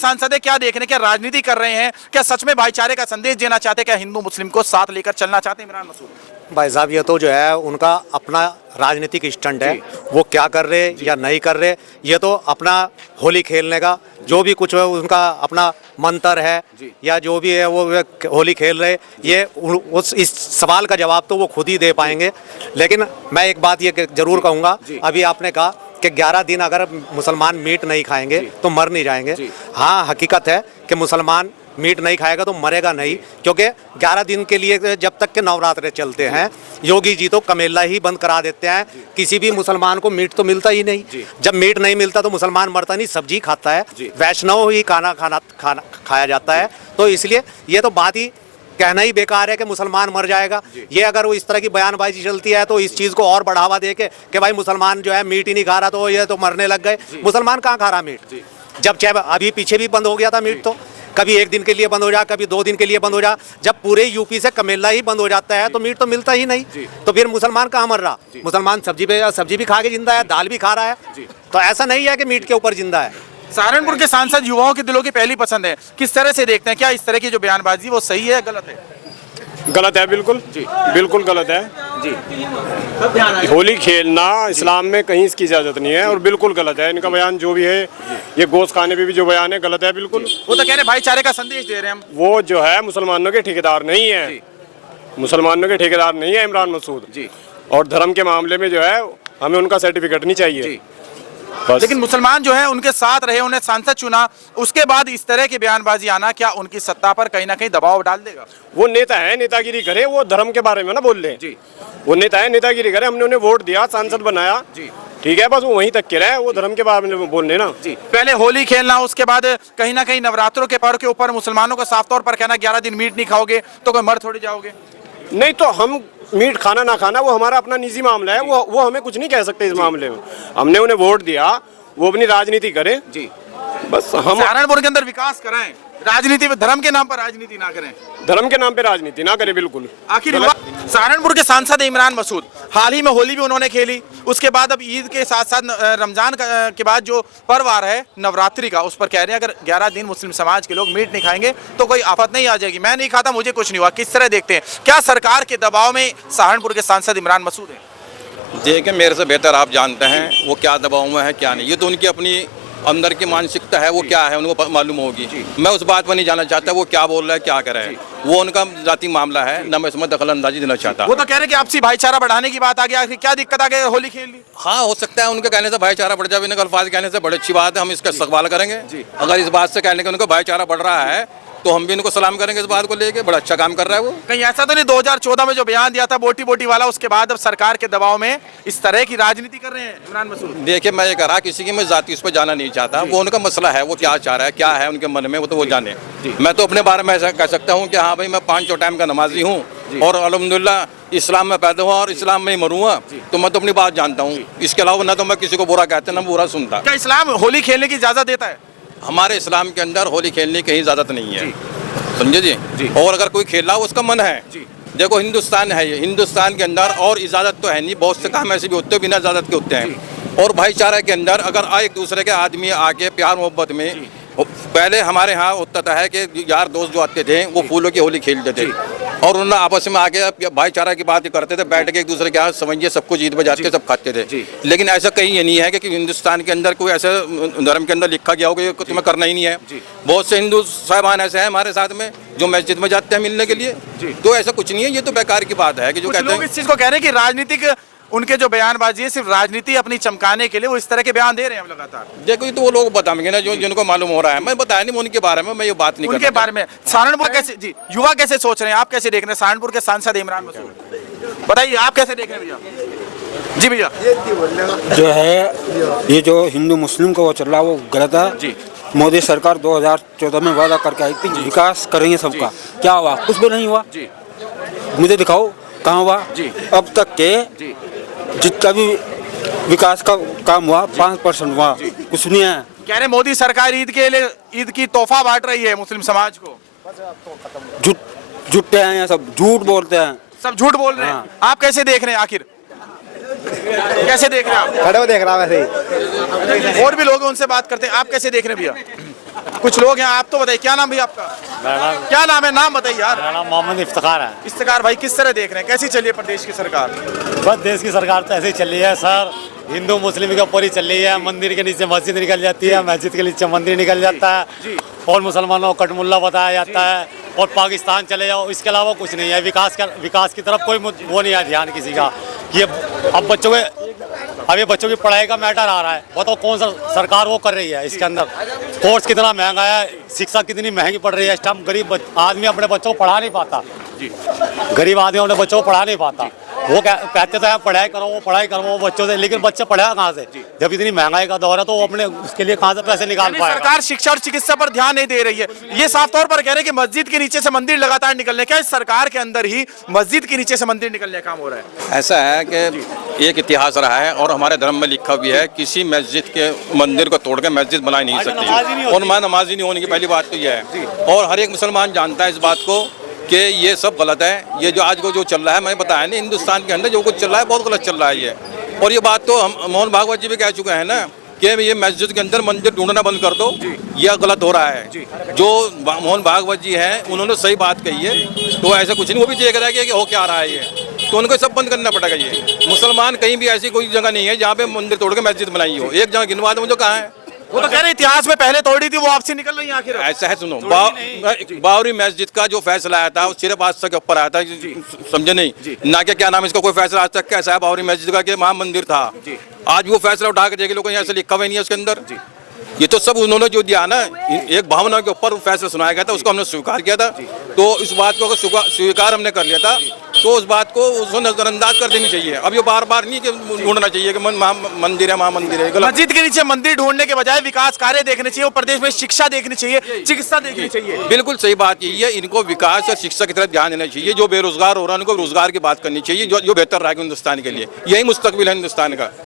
सांसद है, क्या देख रहे हैं, क्या राजनीति कर रहे हैं, क्या सच में भाईचारे का संदेश देना चाहते हैं, क्या हिंदू मुस्लिम को साथ लेकर चलना चाहते हैं इमरान मसूद? भाई साहब ये तो जो है उनका अपना राजनीतिक स्टंट है, वो क्या कर रहे या नहीं कर रहे, ये तो अपना होली खेलने का जो भी कुछ है उनका अपना मंत्र है या जो भी है वो होली खेल रहे, ये उस इस सवाल का जवाब तो वो खुद ही दे पाएंगे। लेकिन मैं एक बात ये जरूर कहूँगा, अभी आपने कहा कि 11 दिन अगर मुसलमान मीट नहीं खाएंगे तो मर नहीं जाएंगे। हाँ, हकीकत है कि मुसलमान मीट नहीं खाएगा तो मरेगा नहीं, क्योंकि 11 दिन के लिए जब तक के नवरात्रे चलते हैं योगी जी तो कमेला ही बंद करा देते हैं, किसी भी मुसलमान को मीट तो मिलता ही नहीं। जब मीट नहीं मिलता तो मुसलमान मरता नहीं, सब्जी खाता है, वैष्णव ही खाना खाया जाता है। तो इसलिए ये तो बात ही कहना ही बेकार है कि मुसलमान मर जाएगा। ये अगर वो इस तरह की बयानबाजी चलती है तो इस चीज़ को और बढ़ावा दे के कि भाई मुसलमान जो है मीट ही नहीं खा रहा तो ये तो मरने लग गए। मुसलमान कहाँ खा रहा मीट? जब चाहे अभी पीछे भी बंद हो गया था मीट, तो कभी 1 दिन के लिए बंद हो जा, कभी 2 दिन के लिए बंद हो जा। जब पूरे यूपी से कमेला ही बंद हो जाता है तो मीट तो मिलता ही नहीं, तो फिर मुसलमान कहाँ मर रहा? मुसलमान सब्जी भी खा के जिंदा है, दाल भी खा रहा है, तो ऐसा नहीं है कि मीट के ऊपर जिंदा है। सहारनपुर के सांसद युवाओं के दिलों की पहली पसंद है, किस तरह से देखते हैं, क्या इस तरह की जो बयानबाजी वो सही है गलत है? गलत है, बिल्कुल बिल्कुल गलत है जी। होली खेलना इस्लाम में कहीं इसकी इजाजत नहीं है और बिल्कुल गलत है इनका बयान जो भी है। ये गोश्त खाने पे भी जो बयान है गलत है बिल्कुल। वो तो कह रहे भाईचारे का संदेश दे रहे हैं हम। वो जो है मुसलमानों के ठेकेदार नहीं है, मुसलमानों के ठेकेदार नहीं है इमरान मसूद जी। और धर्म के मामले में जो है हमें उनका सर्टिफिकेट नहीं चाहिए। लेकिन मुसलमान जो है उनके साथ रहे, उन्हें सांसद चुना, उसके बाद इस तरह की बयानबाजी आना क्या उनकी सत्ता पर कहीं ना कहीं दबाव डाल देगा? वो नेता है, नेतागिरी करे, वो धर्म के बारे में ना बोल रहे जी। वो नेता है, नेतागिरी करे, हमने उन्हें वोट दिया, सांसद बनाया जी, ठीक है, बस वो वहीं तक के रहे, वो धर्म के बारे में बोल रहे ना जी। पहले होली खेलना, उसके बाद कहीं ना कहीं नवरात्रों के पर्व के ऊपर मुसलमानों को साफ तौर पर कहना 11 दिन मीट नहीं खाओगे तो कोई मर थोड़ी जाओगे। नहीं तो हम मीट खाना ना खाना वो हमारा अपना निजी मामला है, वो हमें कुछ नहीं कह सकते इस मामले में। हमने उन्हें वोट दिया, वो अपनी राजनीति करें जी, बस हम सहारनपुर के अंदर विकास कराएं, राजनीति धर्म के नाम पर राजनीति ना करें, धर्म के नाम पे राजनीति ना करें बिल्कुल। आखिर सहारनपुर के सांसद इमरान मसूद, हाल ही में होली भी उन्होंने खेली, उसके बाद अब ईद के साथ साथ रमजान के बाद जो पर्व आ रहा है नवरात्रि का, उस पर कह रहे हैं अगर 11 दिन मुस्लिम समाज के लोग मीट नहीं खाएंगे तो कोई आफत नहीं आ जाएगी। मैं नहीं खाता, मुझे कुछ नहीं हुआ। किस तरह देखते हैं, क्या सरकार के दबाव में सहारनपुर के सांसद इमरान मसूद है? देखिए, मेरे से बेहतर आप जानते हैं वो क्या दबाव में है क्या नहीं। ये तो उनकी अपनी अंदर की मानसिकता है, वो क्या है उनको मालूम होगी। मैं उस बात पर नहीं जाना चाहता वो क्या बोल रहा है क्या कर रहा है, वो उनका जाती मामला है, न मैं उसमें दखल अंदाजी देना चाहता। वो तो कह रहे कि आपसी भाईचारा बढ़ाने की बात आ गया, क्या दिक्कत आ गई होली खेल ली? हाँ, हो सकता है उनके कहने से भाईचारा बढ़ जाए, इनके अल्फाज कहने से बड़ी अच्छी बात है, हम इसका इस्तकबाल करेंगे। अगर इस बात से कहने के उनका भाईचारा बढ़ रहा है तो हम भी इनको सलाम करेंगे इस बात को लेके, बड़ा अच्छा काम कर रहा है वो। कहीं ऐसा तो नहीं 2014 में जो बयान दिया था बोटी बोटी वाला, उसके बाद अब सरकार के दबाव में इस तरह की राजनीति कर रहे हैं इमरान मसूद? देखिए, मैं ये कह रहा किसी की मैं जाति उस पर जाना नहीं चाहता, वो उनका मसला है, वो क्या चाह रहा है, क्या है उनके मन में, वो तो वो जाने। मैं तो अपने बारे में ऐसा कह सकता हूँ कि हाँ भाई, मैं 5 टाइम का नमाजी हूँ और अल्हम्दुलिल्लाह इस्लाम में पैदा हुआ और इस्लाम में ही मरूँगा, तो मैं तो अपनी बात जानता हूँ। इसके अलावा ना तो मैं किसी को बुरा कहता ना बुरा सुनता। क्या इस्लाम होली खेलने की इजाजत देता है? हमारे इस्लाम के अंदर होली खेलने की इजाज़त नहीं है, समझे जी। और अगर कोई खेल रहा हो उसका मन है, देखो हिंदुस्तान है ये, हिंदुस्तान के अंदर और इजाज़त तो है नहीं, बहुत से काम ऐसे भी होते हैं बिना इजाज़त के होते हैं। और भाईचारे के अंदर अगर एक दूसरे के आदमी आके प्यार मोहब्बत में, पहले हमारे यहाँ होता है कि यार दोस्त जो आते थे वो फूलों की होली खेलते थे और उन्होंने आपस में आके भाईचारा की बात करते थे, बैठ के एक दूसरे के यहाँ समझिए सब कुछ ईद बजाते के सब खाते थे। लेकिन ऐसा कहीं ये नहीं है कि हिंदुस्तान के अंदर कोई ऐसे धर्म के अंदर लिखा गया होगा ये तुम्हें करना ही नहीं है। बहुत से हिंदू साहिबान ऐसे हैं हमारे साथ में जो मस्जिद में जाते हैं मिलने के लिए, तो ऐसा कुछ नहीं है, ये तो बेकार की बात है कि जो कहते हैं। इस चीज़ को कह रहे हैं कि राजनीतिक उनके जो बयानबाजी है सिर्फ राजनीति अपनी चमकाने के लिए वो इस तरह के बयान दे रहे हैं लगातार। देखो ये तो वो लोग बताएंगे ना जो जिनको मालूम हो रहा है, मैं बताया नहीं उनके बारे में, मैं ये बात नहीं उनके बारे में। सहारनपुर कैसे जी युवा कैसे सोच रहे हैं, आप कैसे देख रहे हैं सहारनपुर के सांसद इमरान मसूद, बताइए आप कैसे देख रहे हैं भैया? जी भैया, जो है ये जो हिंदू मुस्लिम का वो चल रहा है वो गलत है जी। मोदी सरकार 2014 में वादा करके आई थी विकास करेंगे सबका, क्या हुआ? कुछ भी नहीं हुआ जी। मुझे दिखाओ कहाँ हुआ जी? अब तक के जितना भी विकास का काम हुआ 5% हुआ, कुछ नहीं है। कह रहे मोदी सरकार ईद के लिए ईद की तोहफा बांट रही है मुस्लिम समाज को। झूठे हैं या सब झूठ बोलते हैं, सब झूठ बोल रहे हैं। आप कैसे देख रहे हैं, आखिर कैसे देख रहे हैं आप? खड़े देख रहा वैसे ही। और भी लोग उनसे बात करते हैं, आप कैसे देख रहे हैं भैया? कुछ लोग हैं, आप तो बताइए क्या नाम भैया आपका? क्या नाम है, नाम बताइए यार। मेरा नाम मोहम्मद इफ्तिखार है। इफ्तिकार भाई, किस तरह देख रहे हैं, कैसी चल रही है प्रदेश की सरकार? बस देश की सरकार तो ऐसे ही चल रही है सर, हिंदू मुस्लिम के ऊपर ही चल रही है। मंदिर के नीचे मस्जिद निकल जाती है, मस्जिद के नीचे मंदिर निकल जाता है, और मुसलमानों को कटमुल्ला बताया जाता है, और पाकिस्तान चले जाओ, इसके अलावा कुछ नहीं है। विकास की तरफ कोई वो नहीं है ध्यान किसी का। ये अब ये बच्चों की पढ़ाई का मैटर आ रहा है, बताओ कौन सा सरकार वो कर रही है इसके अंदर। कोर्स कितना महंगा है, शिक्षा कितनी महंगी पड़ रही है इस टाइम। गरीब आदमी अपने बच्चों को पढ़ा नहीं पाता, गरीब आदमी अपने बच्चों को पढ़ा नहीं पाता। वो कहते थे पढ़ाई करो वो बच्चों से, लेकिन बच्चे पढ़ेगा कहाँ से जब इतनी महंगाई का दौर है, तो वो अपने उसके लिए कहाँ से पैसे निकाल पाएगा। सरकार शिक्षा और चिकित्सा पर ध्यान नहीं दे रही है, ये साफ तौर पर कह रहे हैं कि मस्जिद के नीचे से मंदिर लगातार निकलने, क्या इस सरकार के अंदर ही मस्जिद के नीचे से मंदिर निकलने का काम हो रहा है? ऐसा है कि एक इतिहास रहा है और हमारे धर्म में लिखा भी है, किसी मस्जिद के मंदिर को तोड़ के मस्जिद बना नहीं सकती, और नमाज ही नहीं होने की पहली बात तो यह है। और हर एक मुसलमान जानता है इस बात को कि ये सब गलत है। ये जो आज को जो चल रहा है, मैं बताया नहीं, हिंदुस्तान के अंदर जो कुछ चल रहा है बहुत गलत चल रहा है ये। और ये बात तो हम मोहन भागवत जी भी कह चुके हैं ना कि ये मस्जिद के अंदर मंदिर ढूंढना बंद कर दो, यह गलत हो रहा है। जो मोहन भागवत जी हैं उन्होंने सही बात कही है, तो ऐसा कुछ नहीं। वो भी देख रहा है कि हो क्या रहा है ये, तो उनको सब बंद करना पड़ेगा। ये मुसलमान कहीं भी ऐसी कोई जगह नहीं है जहाँ पे मंदिर तोड़ के मस्जिद बनाई हो। एक जगह गिनवा दो मुझे, कहाँ है? वो तो कह रहे इतिहास में पहले तोड़ी थी, वो आपसे निकल रही है आखिर। ऐसा है, सुनो, बाबरी मस्जिद का जो फैसला आया था वो सिर्फ आज तक के ऊपर आया था, समझे नहीं ना? क्या नाम इसका कोई फैसला आज तक कैसा है बाबरी मस्जिद का कि वहाँ मंदिर था? आज वो फैसला उठा के देख लो, कहीं ऐसे लिखा हुआ नहीं है उसके अंदर। ये तो सब उन्होंने जो दिया ना, एक भावना के ऊपर फैसला सुनाया गया था, उसको हमने स्वीकार किया था। तो इस बात को अगर स्वीकार हमने कर लिया था, तो उस बात को उसको नजरअंदाज कर देनी चाहिए। अब ये बार बार नहीं कि ढूंढना चाहिए कि मंदिर है, वहाँ मंदिर है। मस्जिद के नीचे मंदिर ढूंढने के बजाय विकास कार्य देखने चाहिए, प्रदेश में शिक्षा देखनी चाहिए, चिकित्सा देखनी चाहिए। बिल्कुल सही बात यही है, इनको विकास और शिक्षा की तरफ ध्यान देना चाहिए। जो बेरोजगार हो रहा है उनको रोजगार की बात करनी चाहिए, जो बेहतर रहेगा हिंदुस्तान के लिए। यही मुस्तकबिल है हिंदुस्तान का।